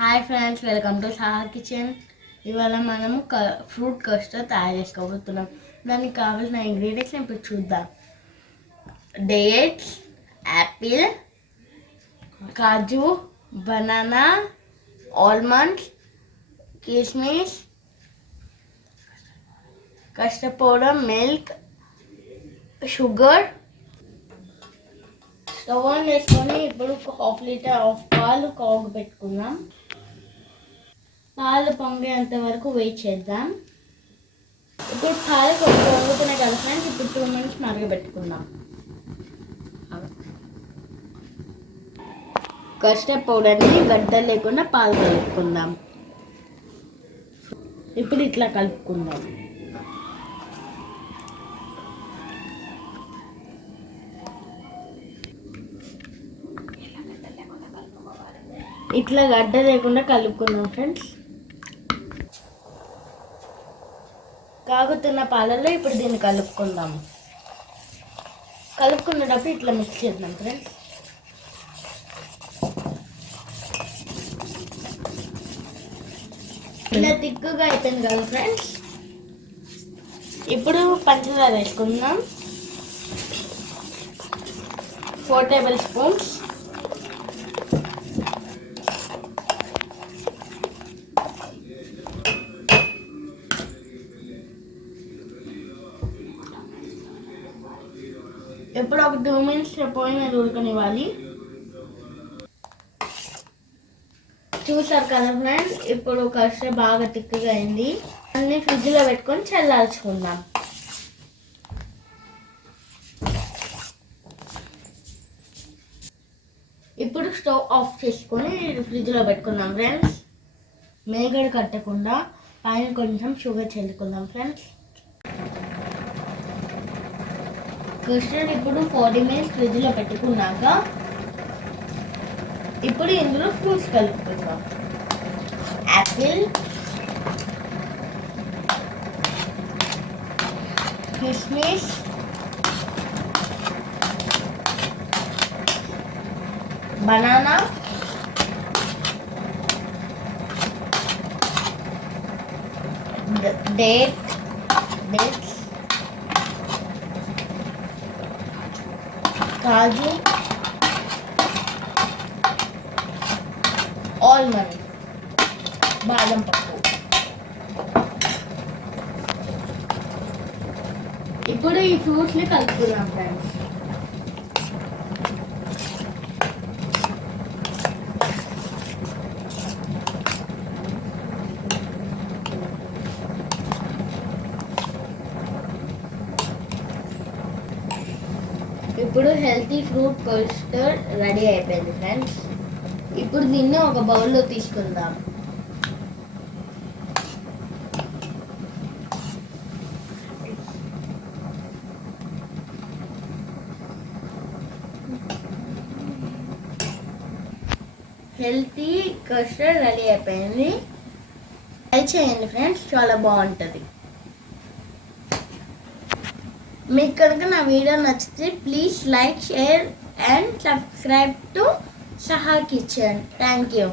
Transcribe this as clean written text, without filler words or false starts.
Hi friends, welcome to Saha కిచెన్. ఇవాళ మనము fruit custard తయారు చేసుకోబోతున్నాం. దానికి కావాల్సిన ఇంగ్రీడియంట్స్ ఇప్పుడు చూద్దాం. డేట్స్, యాపిల్, కాజు, బనానా, ఆల్మండ్స్, కిస్మిస్, custard powder, milk, sugar. Stove on చేసుకొని ఇప్పుడు 1/2 లీటర్ ఆఫ్ పాలు కాగబెట్టుకుందాం. పాలు పొంగేంత వరకు వెయిట్ చేద్దాం. ఇప్పుడు పాలు పొంగుతున్నాయి కదా ఫ్రెండ్స్, ఇప్పుడు 2 minutes మరగబెట్టుకుందాం. కస్టర్డ్ పౌడర్ని గడ్డలు లేకుండా పాలు కలుపుకుందాం. ఇప్పుడు ఇట్లా కలుపుకుందాం. ఇట్లా గడ్డ లేకుండా కలుపుకుందాం ఫ్రెండ్స్. కాగుతున్న పాలల్లో ఇప్పుడు దీన్ని కలుపుకుందాం. కలుపుకునేటప్పుడు ఇట్లా మిక్స్ చేద్దాం ఫ్రెండ్స్. ఇలా తిక్కుగా అయిపోయింది కదా ఫ్రెండ్స్. ఇప్పుడు పంచదార వేసుకుందాం. 4 tablespoons. ఇప్పుడు ఒక 2 minutes పోయి మీద ఉడకనివ్వాలి. చూసారు కదా ఫ్రెండ్స్, ఇప్పుడు కస్టర్డ్ బాగా తిక్కుగా అయింది. అన్ని ఫ్రిడ్జ్లో పెట్టుకొని చల్లార్చుకుందాం. ఇప్పుడు స్టవ్ ఆఫ్ చేసుకొని ఫ్రిడ్జ్లో పెట్టుకుందాం ఫ్రెండ్స్. మేగడ కట్టకుండా పైన కొంచెం షుగర్ చల్లుకుందాం ఫ్రెండ్స్. కస్టర్డ్ ఇప్పుడు 40 minutes ఫ్రిడ్జ్లో పెట్టుకున్నాక ఇప్పుడు ఇందులో ఫ్రూట్స్ కలుపుకుందాం. యాపిల్, కిస్మిస్, బనానా, డేట్స్, కాజు, ఆల్మండ్, బాదం పప్పు. ఇప్పుడు ఈ ఫ్రూట్స్ని కలుపుకుందాం ఫ్రెండ్స్. ఇప్పుడు హెల్తీ ఫ్రూట్ కస్టర్డ్ రెడీ అయిపోయింది ఫ్రెండ్స్. ఇప్పుడు దీన్ని ఒక బౌల్లో తీసుకుందాం. హెల్తీ కస్టర్డ్ రెడీ అయిపోయింది. ట్రై చేయండి ఫ్రెండ్స్, చాలా బాగుంటుంది. మీకు కనుక నా వీడియో నచ్చితే please like, share and subscribe to Saha Kitchen. Thank you.